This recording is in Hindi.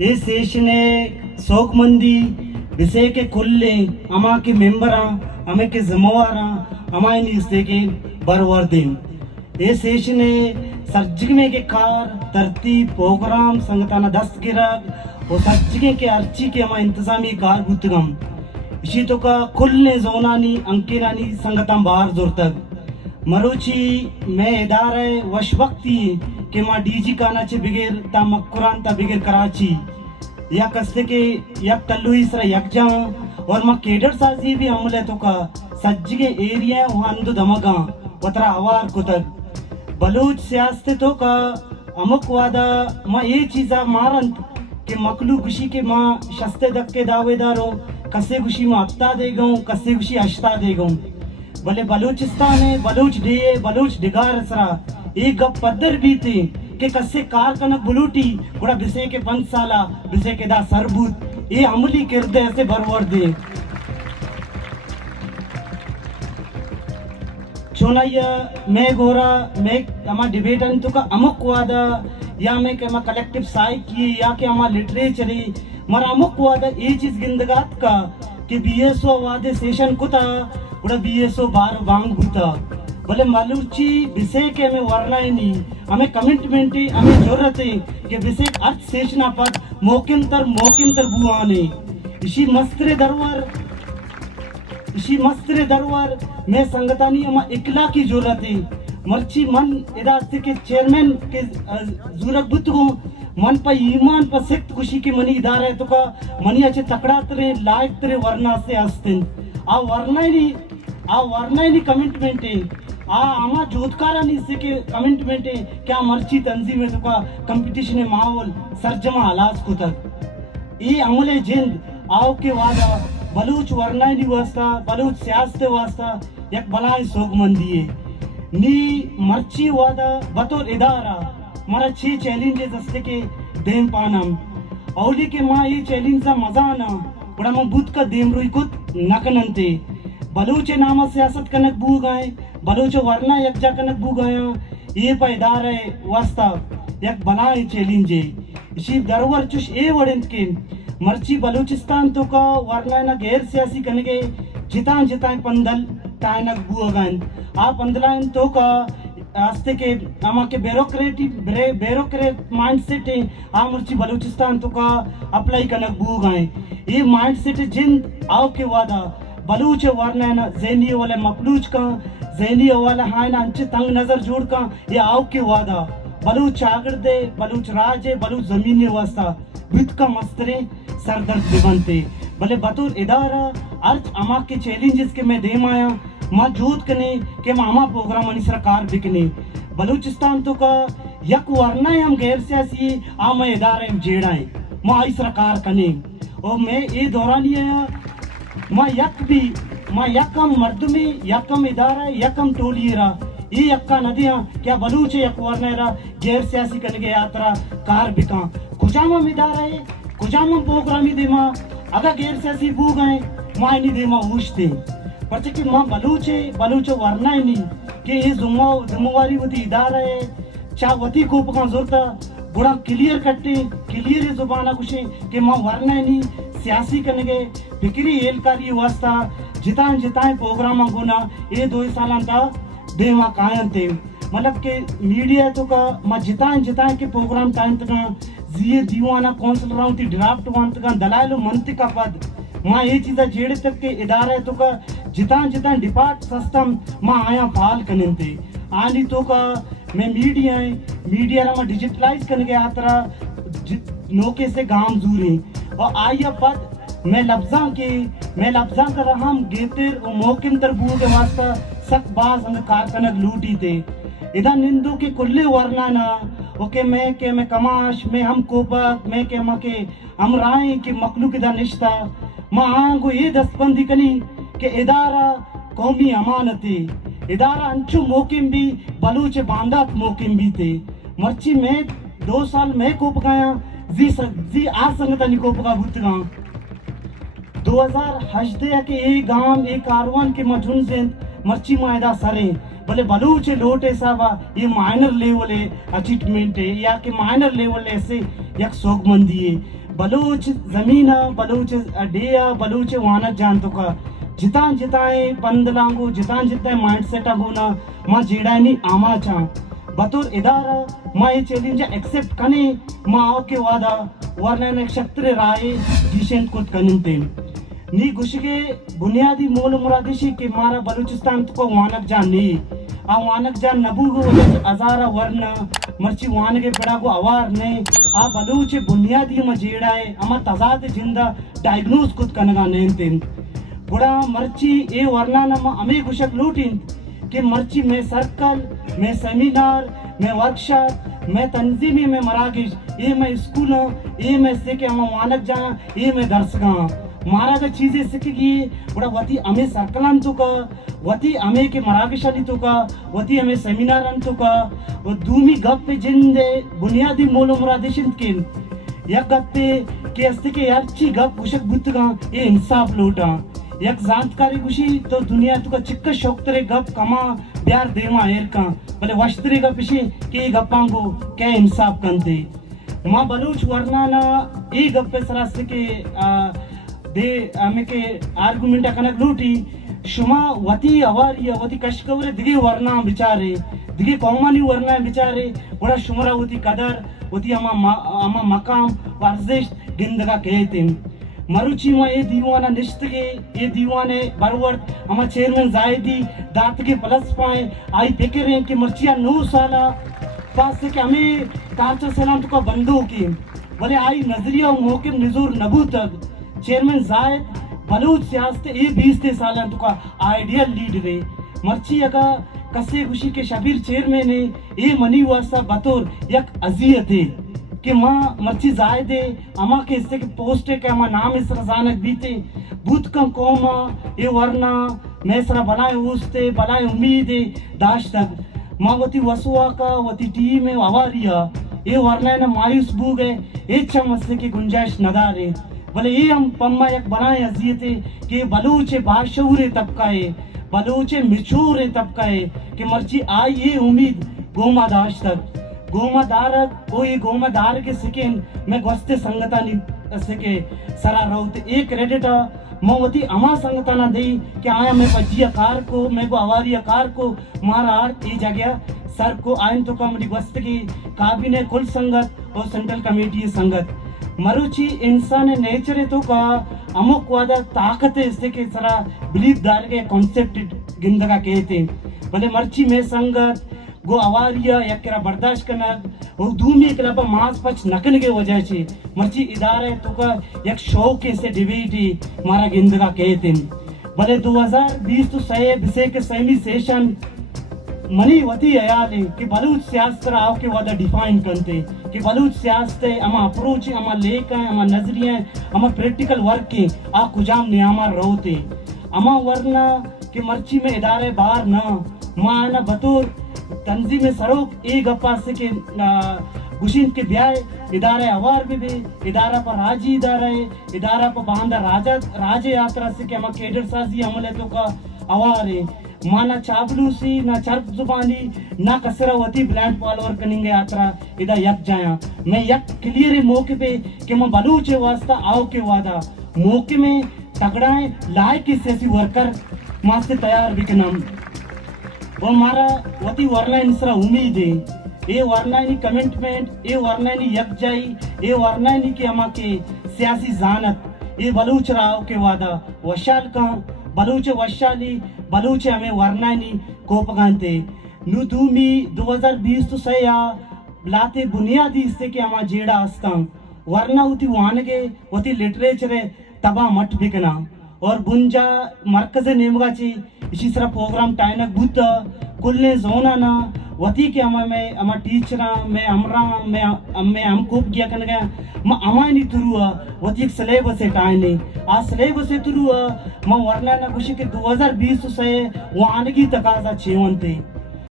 ये सेशने सोकमंदी विषय के खुले अमा के मेंबर हमें के जिम्मेवार हमारे निस्ते के बरवर दिन ये सेशने सर्जिमे के कार तरतीब प्रोग्राम संगताना दस्तगिरक और सर्जिमे के अर्ची के हमारे इंतजामी कार गुत्तगम इसी तो का खुलने जोनानी अंकिरानी संगतम बाहर जोर तक मरोची मैं इदारे वश वक्ती के माँ डीजी काना चे बिगेर ता मक्कुरान ता बिगेर कराची या कस्ते के यक तल्लु इसरा यक जाऊं और माँ केडर साजी भी हमले तो का सज्जिगे एरिया वहाँ अंदु दमगा पतरा आवार कुतक बलूच सियासते तो का अमुक वादा माँ ये चीज़ा मारंत के मकलू गुशी के माँ शस्ते दक्के दावेदारो कसे गुशी माँ अफ्ता दे गऊं कसे गुशी अश्ता दे गऊं भले बलूचिस्तान है बलूच डे बलूच डिगार असरा एक गप पद्धर भी थे कि कसे कार कनक बुलूटी गुड़ा बिसे के 5 साला बिसे के दा सरबूत ये अमली किरदे ऐसे बरवर दे चोनाया मैं गोरा मैं हमारा डिबेट तो का अमुक वादा या मैं के हमारा कलेक्टिव साइक की या के हमारा लिटरेचर मरा अमुक वादा ये चीज गिंदगात का कि बीएसओ वादे सेशन कुता उड़ा बीएसओ बार बांग बुता भले मालूची विषय के हमें वर्णाए नहीं हमें कमिटमेंट हमें जरूरत है कि विषय अर्थ सेशना पद मोकिंतर बुआने इसी मस्त्रे दरबार में संगतानी हमें इकला की जरूरत है मर्ची मन इदास्ते के चेयरमैन के जरूरत बुत को मन पर ईमान पर सिक्त खुशी के मनी इदारा है तो का मनी अच्छे तकड़ा तरे लायक तरे वर्णा से हस्ते आ वर्णा नहीं कमिटमेंट है आमा जोतकारा नहीं से के कमिटमेंट है क्या मर्ची तंजीम है तो का कंपटीशन है माहौल सरजमा हालात को तक ये अमले जिंद आओ के वादा बलूच वर्णाई वास्ता बलूच सियासत वास्ता एक बलाई सोगमंदी है नी मर्ची वादा बतौर इदारा मरा 6 चैलेंजेस दस्ते के देम पानम औली के माँ ये चैलेंज सा मजा ना बड़ा मैं बुद्ध का देम रुई कुत नकनंते बलूचे नामा सियासत कनक बू गए बलूचो वरना यक जा कनक बू गया ये पैदार है वास्ता यक बनाए चैलेंज है इसी दरवर चुश ए वड़िंत के मर्ची बलूचिस्तान तो का वरना ना गैर सियासी कनगे जितान पंदल टाइनक बू गए आ पंदलाइन तो का आस्ते के आमा के बेरोक्रेट माइंडसेट है आ मर्ची बलूचिस्तान तो का अप्लाई कनक बू गए ये माइंडसेट जिन आओ के वादा बलूच वरना ना जैनी वाले मपलूच का जैनी वाला हाय ना अंचे तंग नजर जोड़ का ये आओ के वादा बलूच आगर दे बलूच राज है बलूच जमीन वास्ता बित का मस्तरे सरदर्द बिबनते भले बतौर इदारा अर्थ अमा के चैलेंजेस के मैं दे माया माँ जोत कने के मामा प्रोग्राम अनि सरकार बिकने बलूचिस्तान तो का यक वरना हम गैर सियासी आ मैं इदारे जेड़ाए माँ आई सरकार कने और मैं ये दौरान ये माँ यकम मर्द में यकम इदारा यकम टोलियरा ये यक्का नदियाँ क्या बलूच यक वरनेरा गैर सियासी करने यात्रा कार बिका कुजामा में इदारा है कुजामा प्रोग्राम ही देमा अगर गैर सियासी बू गए माँ नहीं देमा ऊँचते पर चक्की माँ बलूच वरना ही नहीं कि ये जिम्मेवारी वती इदारा है चाह वती कोप का जोरता बुरा क्लियर जुबाना कुछ कि माँ वरना ही नहीं सियासी करने बिक्री एलकारी वास्ता जिताएं प्रोग्राम गुना ये 2 साल का देवा कायम थे मतलब के मीडिया तो का माँ जिताएं के प्रोग्राम टाइम तक जिये दीवाना कौंसल राउंड थी ड्राफ्ट वन तक दलालो मंत्री का पद माँ ये चीज़ा जेड़े तक के इदारा तो का जिताएं डिपार्ट सिस्टम माँ आया फाल करने थे आनी तो का मैं मीडिया मा डिजिटलाइज करने गया तरह नोके से गांव जूरे और आया पद मैं लफ्जा कर रहा हम गेतेर और मोकिन तरबू के वास्ता सक बाज हम कारकनक लूटी थे इधर निंदु के कुल्ले वरना ना ओके मैं कमाश मैं हम कोपक मैं के मके हम राय के मखलूक इधर निश्ता माँ आंगो ये दस्तबंदी कनी के इदारा कौमी अमानते इदारा अंचु मोकिम भी बलूचे बांदात मोकिम भी थे मर्ची में 2 साल में कोप गया जी आज संगता नहीं कोप का भूत 2000 हजदे के एक गांव एक कारवान के मजून से मर्ची मायदा सरे भले बलूचे लोटे साबा ये माइनर लेवल है अचीवमेंट है या के माइनर लेवल ऐसे एक सोगमंदी है बलूच जमीना बलूच डेया बलूच वानक जान तो का जितान जिताए पंदलांगो जितान जिताए माइंडसेट होना मां जेडानी आमा चा बतौर इदारा मां ये चैलेंज एक्सेप्ट कने मां आओ के वादा वरना नक्षत्र राय दिशेन कुत कनिते नी गुशगे बुनियादी मोल मुरादिशी के मारा बलूचिस्तान को वानक जान नी आ वानक जान नबू को अजारा वरना मर्ची वान के बड़ा को अवार ने आ बलूच बुनियादी मजेड़ा है अमा तजाद जिंदा डायग्नोज कुत कनगा नेंतिन बुड़ा मर्ची ए वरना नम अमे गुशक लूटिन के मर्ची में सर्कल में सेमिनार में वर्कशॉप में तंजीमी में मरागिश ये मैं स्कूल ये मैं सीखे हम वानक जा ये मैं दर्शका मारा का चीजें सीखेगी बड़ा वती हमें सर्कलन तो का वती हमें के मरागिशाली तो का वती हमें सेमिनार तो का वो दूमी गप पे जिंदे बुनियादी मोलो मुरादिशिन किन या गप पे के अस्ते के यार ची गप उशक बुतगा ये इंसाफ लोटा एक जानकारी गुशी तो दुनिया तो का चिक्का शौक तरे गप कमा प्यार देवा एर का भले वस्त्रे का पिछे के गप्पांगो क्या इंसाफ कंते मां बलूच वरना ना ए गप्पे सरास के दे हमें के आर्गुमेंट कनक लूटी शुमा वती अवारी वती कशकवरे दिगे वरना बिचारे दिगे कौमानी वरना बिचारे बड़ा शुमरा वती कदर वती अमा मकाम वर्जिश गिंदगा कहते मरुची में ये दीवाना निश्त के ये दीवाने बरवर्त अमा चेयरमैन जायदी दात के प्लस पाए आई देखे रहे कि मर्चिया 9 साला पास से कि हमें कारचा सलाम तो का बंदो की बोले आई नजरिया मौके निजूर नबू तक चेयरमैन जायद बलूच सियासत ये 20 साल तो का आइडियल लीड रे मर्ची अगा कसे खुशी के शबीर चेयरमैन ने ये मनी वासा बतौर यक अजियत है कि मां मर्ची जायदे अमा के इससे के पोस्ट है कि अमा नाम इस रजानक बीते बुत का कौमा ये वरना मैसरा बनाए उस्ते बनाए उम्मीद है दाश तक मां वती वसुआ का वती टी में अवारिया ये वरना ना मायूस बूग है ये चमस्ते की गुंजाइश नदार है भले ये हम पम्मा एक बनाए अजियत है कि बलूच बाशूर तबका है बलूच मिचूर तबका है कि मर्ची आई ये उम्मीद गोमा दाश तक गोमादारक ओ ये गोमादार के सेकेंड मैं gwasते संगता सके सरा रहोते एक क्रेडिट मोवती अमा संगता ना दे कि आया मैं पजिया कार को मैं को अवारिया कार को मारा आर ये जगह सर को आयन तो कमरी gwasते की काबिने कुल संगत और सेंट्रल कमेटी संगत मरुची इंसान नेचर तो का अमुक वादा ताकत इससे के सरा बिलीव दार के कॉन्सेप्ट गिंदगा कहते भले मर्ची में संगत गो अवारिया यकरा बर्दाश्त करना वो दूमी के लबा मांस पच नकन के वजह से मर्ची इदारा तो का एक शौक के से डिबेटी मारा गिंदगा कहते भले 2020 तो सही बिसे के सही सेशन मनी वती आयाले कि बलूच सियासत आओ के वादा डिफाइन करते कि बलूच सियासत अमा अप्रोच अमा लेका अमा नजरिया अमा प्रैक्टिकल वर्क के आ कुजाम नियामा रोते अमा वरना कि मर्ची में इदारे बाहर ना माना बतौर तंजीम सरोक एक गप्पा से के गुशिन के ब्याह इदारा अवार में भी इदारा पर राजी इदारा है इदारा पर बांधा राजे यात्रा से के हम केडर साजी अमल तो का अवार है माना चाबलूसी ना चर्प जुबानी ना कसरावती ब्लैंड फॉलोअर करेंगे यात्रा इधर यक जाया मैं यक क्लियर है मौके पे कि मैं बलूच वास्ता आओ के वादा मौके में तगड़ाए लायक की सियासी वर्कर मास्ते तैयार बिकनम वो मारा वती वरना इंसरा उम्मीद है ये वरना नहीं कमिटमेंट ये वरना नहीं यकजाई ये वरना नहीं कि अमा के सियासी जानत ये बलूच राव के वादा वशाल का बलूच वशाली बलूच हमें वरना नहीं कोपगानते नुदूमी 2020 तो सया लाते बुनियादी इससे कि अमा जेड़ा आस्ता वरना उती वानगे वती लिटरेचर तबा मठ बिकना और बुंजा मरकज नेमगाची इसी तरह प्रोग्राम टाइनक बुद्ध कुल्ले जोना ना वती के अमा टीचरा मैं अमरा मैं हम कोप किया करने गया मैं अमा नहीं तुरुआ वती एक सिलेबस है टाइने आ सिलेबस है तुरुआ मैं वरना ना कुछ के 2020 से वो आने की तकाजा छेवंते